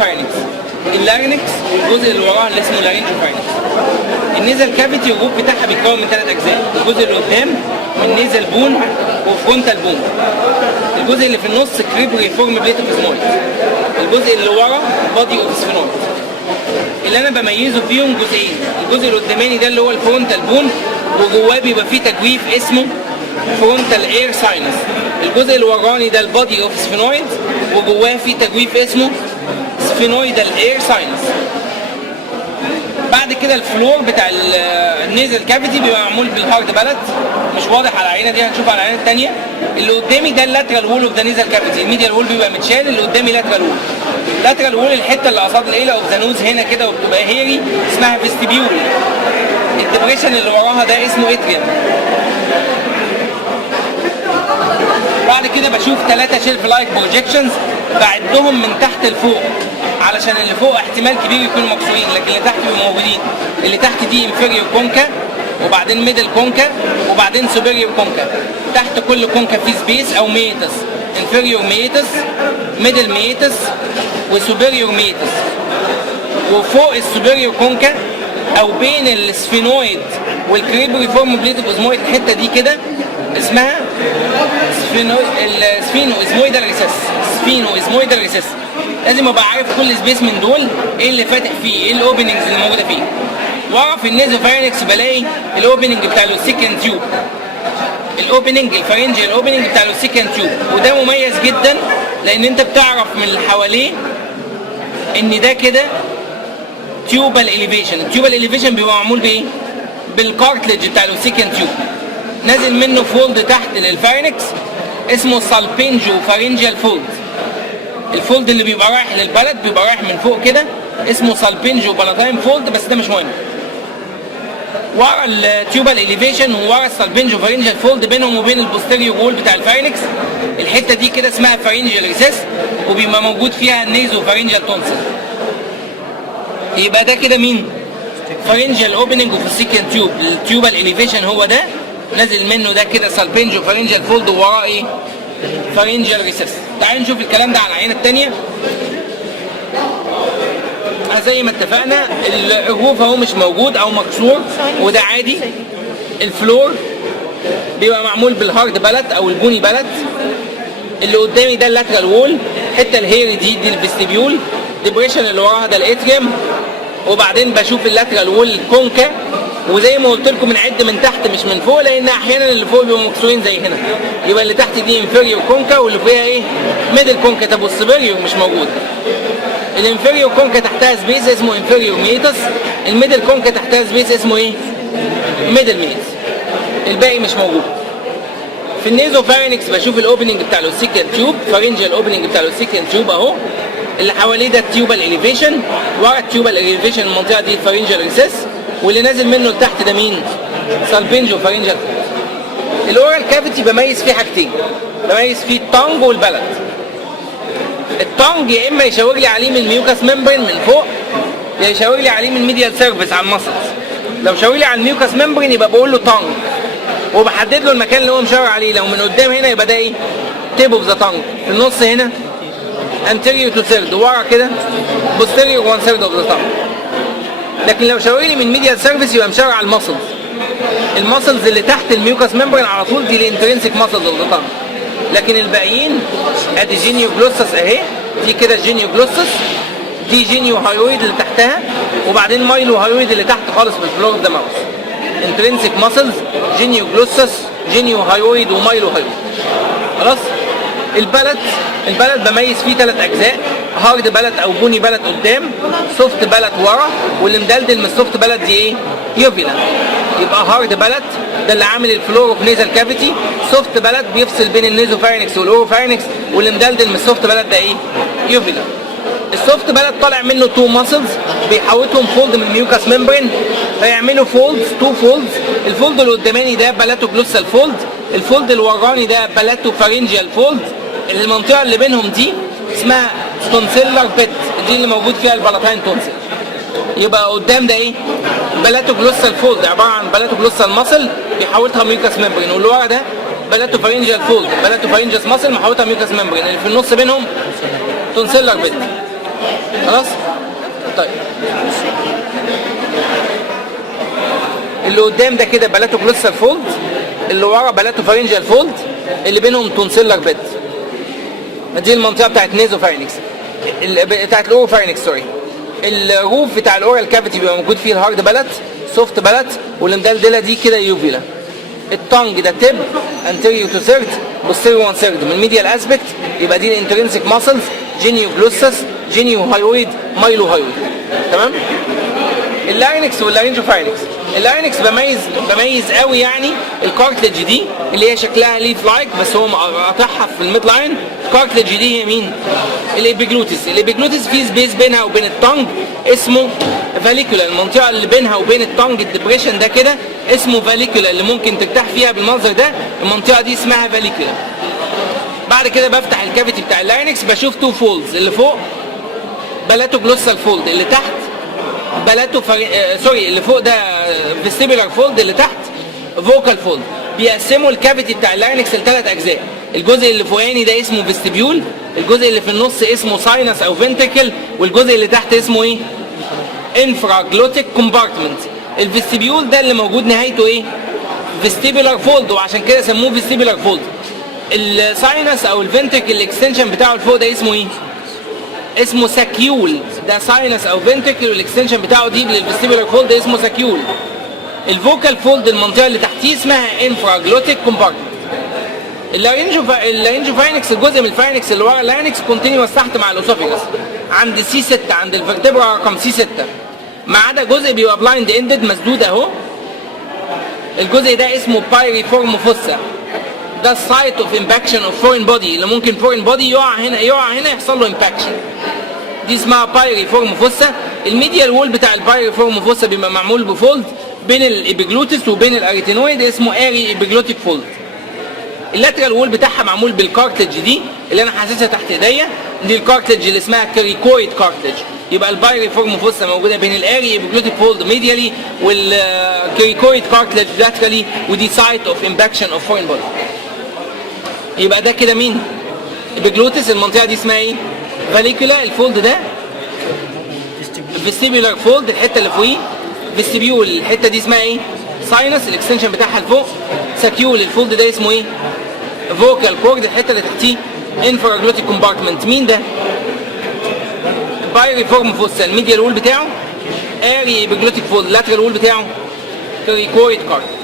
فارينكس. اللارينكس الجزء اللي وراها اللي اسمه لارينجو فارينكس. النيزل كافيتي الروب بتاعها بيتكون من 3 اجزاء، الجزء اللي قدام من نيزل بون وفرونتال بون، الجزء اللي في النص كريب ريفورم بليت اوف اسمويد، الجزء اللي ورا بادي اوف سفينويد. اللي انا بميزه فيهم جزئين، الجزء اللي قداماني ده اللي هو الفرونتال بون وجواه بيبقى فيه تجويف اسمه فرونتال اير ساينس، الجزء اللي وراني ده البادي اوف سفينويد وجواه فيه تجويف اسمه سفينويدال اير ساينس. بعد كده الفلور بتاع النيزل كافيتي بيبقى معمول بالهارد بالت، مش واضح على العينه دي، هنشوف على العينه الثانيه. اللي قدامي ده اللاترال وول اوف ذا نيزل كافيتي، الميديال وول بيبقى متشال، اللي قدامي لاترال وول. لاترال وول الحته اللي قصاد العيله اوف ذا نوز هنا كده وبتبقى هيري اسمها فيستيبيول. الدبريشن اللي وراها ده اسمه اتريوم. بعد كده بشوف 3 شيلف لايك بروجيكشنز بعدهم من تحت لفوق، علشان اللي فوق احتمال كبير يكونوا مكسورين لكن اللي تحت يبقوا موجودين. اللي تحت دي انفيريور كونكا وبعدين ميدل كونكا وبعدين سوبيريور كونكا. تحت كل كونكا في سبيس او ميتس، انفيريور ميتس، ميدل ميتس وسوبيريور ميتس. وفوق السوبيريور كونكا او بين السفينويد والكريب ريفورم بليت اوف اسمويد الحته دي كده اسمها سفينو اسمويدال ريسس. سفينو اسمويدال ريسس لازم ابقى عارف كل سبيس من دول ايه اللي فاتح فيه، ايه الاوبننجز اللي موجوده فيه. ورا في النيزو فارينكس بلاقي الاوبننج بتاع السكند تيوب، الاوبننج الفارنجيال اوبننج بتاع السكند تيوب، وده مميز جدا لان انت بتعرف من اللي حواليه ان ده كده تيوبال اليفيشن. التيوبال اليفيشن بيبقى معمول بايه؟ بالكارتلج بتاع السكند تيوب، نازل منه فولد تحت للفارينكس اسمه سالبينجو فارنجيال فولد. الفولد اللي بيبقى رايح للبلد بيبقى رايح من فوق كده اسمه سالبينجو بالاتاين فولد، بس ده مش مهم. ورا التيوبال اليفيشن وورا السالبينجو فارنجيال فولد بينهم وبين البوستيريور وول بتاع الفارينكس الحته دي كده اسمها فارنجيال ريسيس، وبيبقى موجود فيها النيزو فارنجيال تونسل. يبقى ده كده مين؟ فارنجيال اوبننج وفي السكند تيوب. التيوبال اليفيشن هو ده، نازل منه ده كده سالبينجو فارنجيال فولد ووراه ايه؟ فارنجيال ريسيس. تعالوا نشوف الكلام ده على العينه الثانيه. زي ما اتفقنا الروف اهو مش موجود او مكسور وده عادي. الفلور بيبقى معمول بالهارد بالت او البوني بالت. اللي قدامي ده اللاترال وول، الحته الهيري دي الفيستيبيول، ديبريشن اللي وراها ده الاتريوم. وبعدين بشوف اللاترال وول كونكا، وزي ما قلت لكم بنعد من تحت مش من فوق لان احيانا اللي فوق بيبقوا مكسورين زي هنا. يبقى اللي تحت دي انفيريور كونكا واللي فيها ايه؟ ميدل كونكا. طب والسوبيريور مش موجود. الانفيريور كونكا تحتها سبيس اسمه انفيريور ميتس، الميدل كونكا تحتها سبيس اسمه ايه؟ ميدل ميتس. الباقي مش موجود. في النيزو فارينكس بشوف الاوبننج بتاع السكند تيوب، فارنجيال اوبننج بتاع السكند تيوب اهو، اللي حواليه ده التيوبال اليفيشن، ورا التيوبال اليفيشن المنطقه دي الفارنجيال ريسيس، واللي نازل منه لتحت ده مين؟ سالبينجو فارنجيال. الاورال كافيتي بميز فيه حاجتين، بميز فيه التانج والبلد. التانج يا اما يشاور لي عليه من الميوكاس ممبرين من فوق، يا يشاور لي عليه من ميديال سيرفيس على المسلز. لو شاور لي على الميوكاس ممبرين يبقى بقول له تانج وبحدد له المكان اللي هو مشاور عليه. لو من قدام هنا يبقى ده ايه؟ تيب اوف ذا تانج. في النص هنا anterior to third، ورا كده posterior 1/3 of the tongue. لكن لو شاور لي من ميديال سيرفيس يبقى مشاور على المسلز. المسلز اللي تحت الميوكاس ممبرين على طول دي الانترنسيك مسلز اوف ذا تانج. لكن الباقيين ادي جينيو جلوسس اهي، دي كده جينيو جلوسس، دي جينيو هايويد اللي تحتها، وبعدين مايلو هايويد اللي تحت خالص في الفلور اوف ذا ماوث. انترنسيك مسلز، جينيو جلوسس، جينيو هايويد ومايلو هايويد. خلاص؟ البلد بميز فيه 3 اجزاء، هارد بلد او بوني بلد قدام، سوفت بلد ورا، واللي مدلدل من السوفت بلد دي ايه؟ يوفيلا. يبقى هارد بلد ده اللي عامل الفلور اوف نيزل كافيتي، سوفت بلد بيفصل بين النيزو فارينكس والاورو فارينكس، واللي مدلدل من السوفت بلد ده ايه؟ يوفيلا. السوفت بلد طالع منه 2 ماسلز بيحوطهم فولد من الميوكاس ممبرين فيعملوا فولدز، 2 فولدز. الفولد اللي قداماني ده بلاتو جلوسال فولد، الفولد اللي وراني ده بلاتو فارنجيال فولد. المنطقه اللي بينهم دي اسمها تونسيلر بيت، دي اللي موجود فيها البلاتاين تونسل. يبقى قدام ده ايه؟ بلاتو جلوسال فولد عباره عن بلاتو جلوسال ماسل بيحوطها ميوكاس ممبرين، واللي ورا ده بلاتو فارنجيال فولد، بلاتو فارنجيال ماسل محوطها ميوكاس ممبرين، اللي في النص بينهم تونسيلر بيت. خلاص. طيب اللي قدام ده كده بلاتو جلوسال فولد، اللي ورا بلاتو فارنجال فولد، اللي بينهم تونسيلر بيد. دي المنطقه بتاعت نيزو فارنكس، بتاعت الاورو فارنكس سوري. الروف بتاع الاورال كافيتي بيبقى موجود فيه الهارد بلت، سوفت بلت، واللي مدلدله دي كده يوفيلا. التونج ده تب انتيريو تو ثيرد، بوستيريو 1 ثيرد من الميديال اسبكت، يبقى دي الانترنسيك ماسلز، جينيو جلوسس، جينيو هايويد، مايلو هايويد. تمام. اللارينكس واللارينجو فارنكس. اللارينكس بميز قوي يعني الكارتلج دي اللي هي شكلها ليف لايك بس هو قاطعها في الميد لاين. الكارتلج دي هي مين؟ الابيجلوتس. الابيجلوتس في سبيس بينها وبين التونج اسمه فاليكولا. المنطقه اللي بينها وبين التونج الدبريشن ده كده اسمه فاليكولا، اللي ممكن ترتاح فيها بالمنظر ده. المنطقه دي اسمها فاليكولا. بعد كده بفتح الكافيتي بتاع اللارينكس، بشوف تو فولدز، اللي فوق بلاتو جلوسال فولد، اللي تحت بلاتو سوري اللي فوق ده فيستيبولار فولد، اللي تحت فوكال فولد. بيقسموا الكافيتي بتاع اللارينكس لثلاث اجزاء. الجزء اللي فوقاني ده اسمه فيستيبيول، الجزء اللي في النص اسمه ساينس او فنتركل، والجزء اللي تحت اسمه ايه؟ انفراجلوتيك كومبارتمنت. الفيستيبيول ده اللي موجود نهايته ايه؟ فيستيبولار فولد، وعشان كده سموه فيستيبولار فولد. الساينس او الفنتركل الاكستنشن بتاعه لفوق ده اسمه ايه؟ اسمه ساكيول. ده ساينس او فنتركل والاكستنشن بتاعه دي للفيستيبولار فولد اسمه ساكيول. الفوكال فولد المنطقه اللي تحتيه اسمها انفراجلوتيك كومبارتمنت. اللارينجو فاينكس الجزء من الفاينكس اللي ورا اللارينكس كونتينيوس تحت مع الاسوفيجس عند سي 6، عند الفرتبرا رقم سي 6، ما عدا جزء بيبقى بلايند اندد مسدود اهو. الجزء ده اسمه بايريفورم فوسا. ده السايت اوف امباكشن اوف فورين بودي، اللي ممكن فورين بودي يقع هنا يحصل له امباكشن. دي اسمها بايريفورم فوسا. الميديال وول بتاع البايريفورم فوسا بيبقى معمول بفولد بين الابيجلوتس وبين الاريتينويد اسمه اري ابيجلوتيك فولد. اللاترال وول بتاعها معمول بالكارتلج دي اللي انا حاسسها تحت ايديا، دي الكارتلج اللي اسمها كريكويد كارتلج. يبقى البايريفورم فوسا موجوده بين الاري ابيجلوتيك فولد ميديالي والكريكويد كارتلج لاترالي، ودي سايت اوف امباكشن اوف فورين بودي. يبقى ده كده مين؟ ابيجلوتس. المنطقه دي اسمها ايه؟ فاليكولا. الفولد ده فيستيبولار فولد، الحته اللي فوقيه فيستيبيول، الحته دي اسمها ايه؟ ساينس، الاكستنشن بتاعها لفوق. ساكيول، الفولد ده اسمه ايه؟ فوكال كورد، الحته اللي تحتيه انفراجلوتيك كومبارتمنت. مين ده؟ بايريفورم فوسا. الميديال وول بتاعه اري ابيجلوتيك فولد، اللاترال وول بتاعه كريكويد كارد.